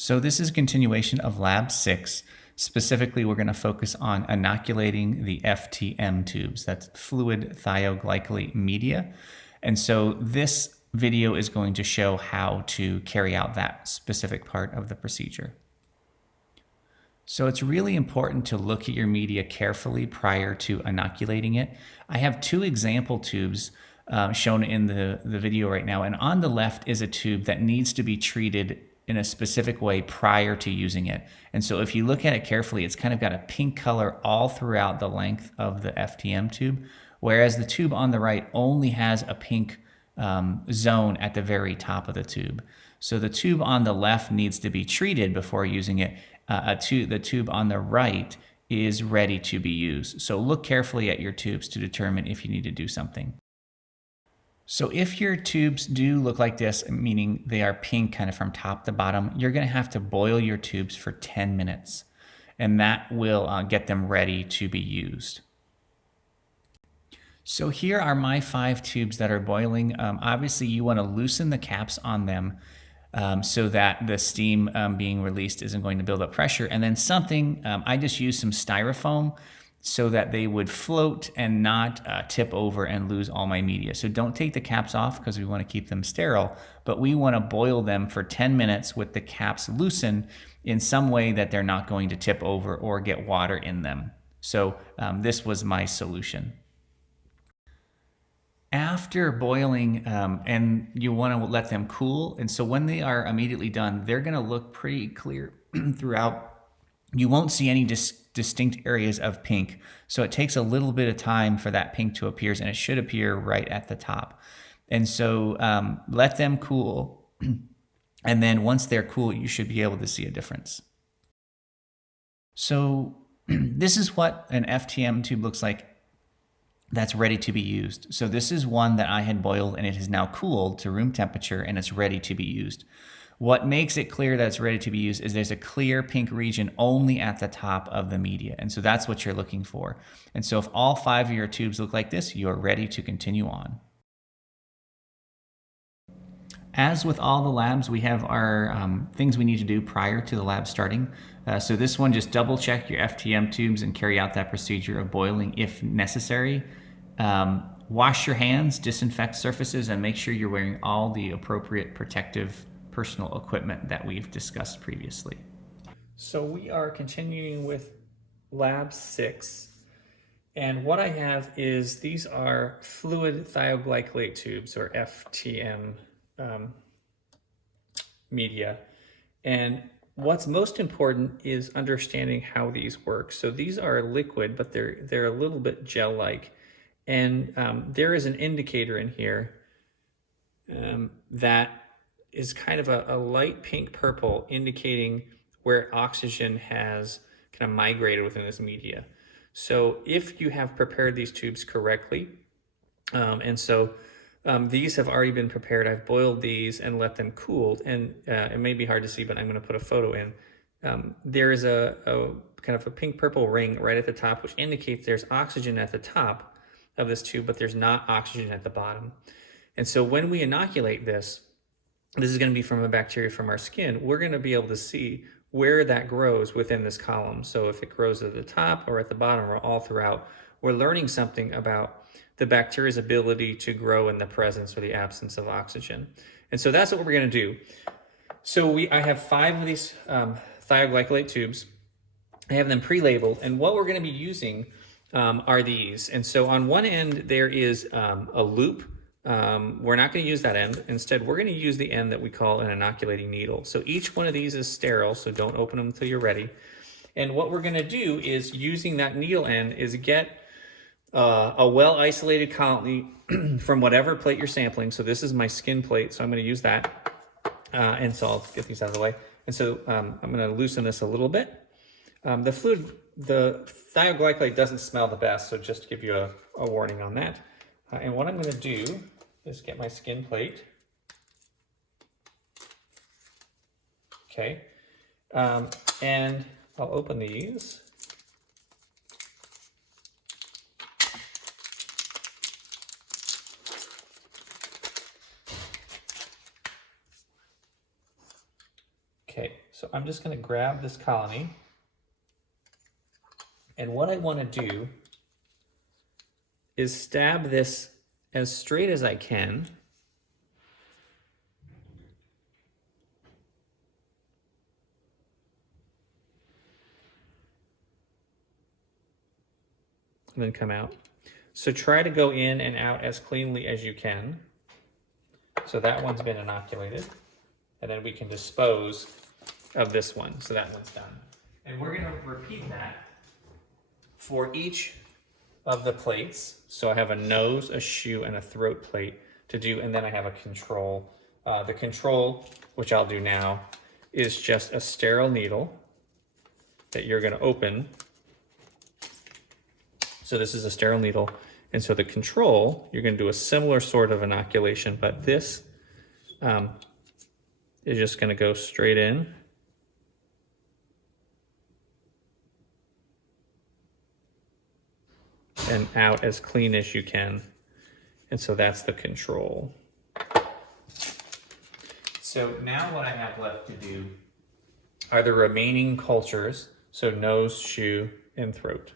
So this is a continuation of Lab 6. Specifically, we're going to focus on inoculating the FTM tubes. That's fluid thioglycolate media. And so this video is going to show how to carry out that specific part of the procedure. So it's really important to look at your media carefully prior to inoculating it. I have two example tubes shown in the video right now, and on the left is a tube that needs to be treated in a specific way prior to using it. And so if you look at it carefully, it's kind of got a pink color all throughout the length of the FTM tube, whereas the tube on the right only has a pink zone at the very top of the tube. So the tube on the left needs to be treated before using it. The tube on the right is ready to be used. So look carefully at your tubes to determine if you need to do something. So if your tubes do look like this, meaning they are pink kind of from top to bottom, you're going to have to boil your tubes for 10 minutes, and that will get them ready to be used. So here are my 5 tubes that are boiling. Obviously, you want to loosen the caps on them so that the steam being released isn't going to build up pressure. And then I just used some styrofoam so that they would float and not tip over and lose all my media. So don't take the caps off because we want to keep them sterile, but we want to boil them for 10 minutes with the caps loosened in some way that they're not going to tip over or get water in them. So this was my solution. After boiling, and you want to let them cool, and so when they are immediately done, they're going to look pretty clear throughout. You won't see any distinct areas of pink, so it takes a little bit of time for that pink to appear, and it should appear right at the top. And so let them cool, and then once they're cool, you should be able to see a difference. So this is what an FTM tube looks like that's ready to be used. So this is one that I had boiled and it has now cooled to room temperature and it's ready to be used. What makes it clear that it's ready to be used is there's a clear pink region only at the top of the media. And so that's what you're looking for. And so if all 5 of your tubes look like this, you're ready to continue on. As with all the labs, we have our things we need to do prior to the lab starting. So this one, just double check your FTM tubes and carry out that procedure of boiling if necessary. Wash your hands, disinfect surfaces, and make sure you're wearing all the appropriate protective personal equipment that we've discussed previously. So we are continuing with Lab 6. And what I have is these are fluid thioglycolate tubes, or FTM media. And what's most important is understanding how these work. So these are liquid, but they're a little bit gel-like. And there is an indicator in here that is kind of a light pink purple, indicating where oxygen has kind of migrated within this media. So if you have prepared these tubes correctly, these have already been prepared. I've boiled these and let them cool, and it may be hard to see, but I'm going to put a photo in. There is a kind of a pink purple ring right at the top, which indicates there's oxygen at the top of this tube, but there's not oxygen at the bottom. And so when we inoculate this is going to be from a bacteria from our skin. We're going to be able to see where that grows within this column. So if it grows at the top or at the bottom or all throughout, we're learning something about the bacteria's ability to grow in the presence or the absence of oxygen. And so that's what we're going to do. So I have 5 of these thioglycolate tubes. I have them pre-labeled, and what we're going to be using are these. And so on one end, there is a loop. We're not going to use that end. Instead, we're going to use the end that we call an inoculating needle. So each one of these is sterile, so don't open them until you're ready. And what we're going to do is, using that needle end, is get a well-isolated colony from whatever plate you're sampling. So this is my skin plate, so I'm going to use that. And so I'll get these out of the way. And so I'm going to loosen this a little bit. The thioglycolate doesn't smell the best, so just to give you a warning on that. And what I'm going to do is get my skin plate. Okay. And I'll open these. Okay, so I'm just going to grab this colony, and what I want to do is stab this as straight as I can. And then come out. So try to go in and out as cleanly as you can. So that one's been inoculated. And then we can dispose of this one. So that one's done. And we're going to repeat that for each of the plates. So I have a nose, a shoe, and a throat plate to do, and then I have a control. The control, which I'll do now, is just a sterile needle that you're going to open. So this is a sterile needle. And so the control, you're going to do a similar sort of inoculation, but this is just going to go straight in. And out as clean as you can. And so that's the control. So now what I have left to do are the remaining cultures. So nose, shoe, and throat.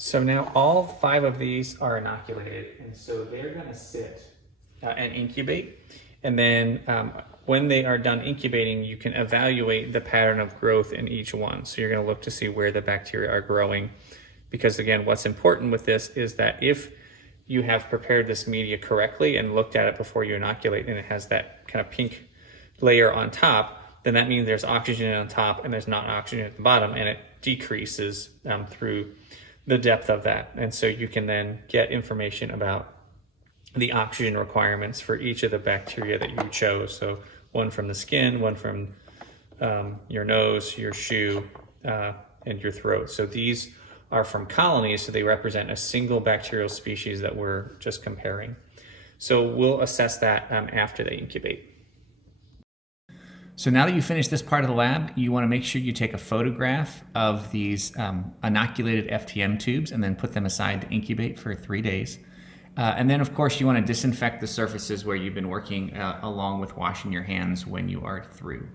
So now all 5 of these are inoculated, and so they're going to sit and incubate. And then when they are done incubating, you can evaluate the pattern of growth in each one. So you're going to look to see where the bacteria are growing. Because again, what's important with this is that if you have prepared this media correctly and looked at it before you inoculate, and it has that kind of pink layer on top, then that means there's oxygen on top and there's not oxygen at the bottom, and it decreases through the depth of that. And so you can then get information about the oxygen requirements for each of the bacteria that you chose. So one from the skin, one from your nose, your shoe, and your throat. So these are from colonies, so they represent a single bacterial species that we're just comparing. So we'll assess that after they incubate. So now that you finish this part of the lab, you want to make sure you take a photograph of these inoculated FTM tubes and then put them aside to incubate for 3 days. And then, of course, you want to disinfect the surfaces where you've been working along with washing your hands when you are through.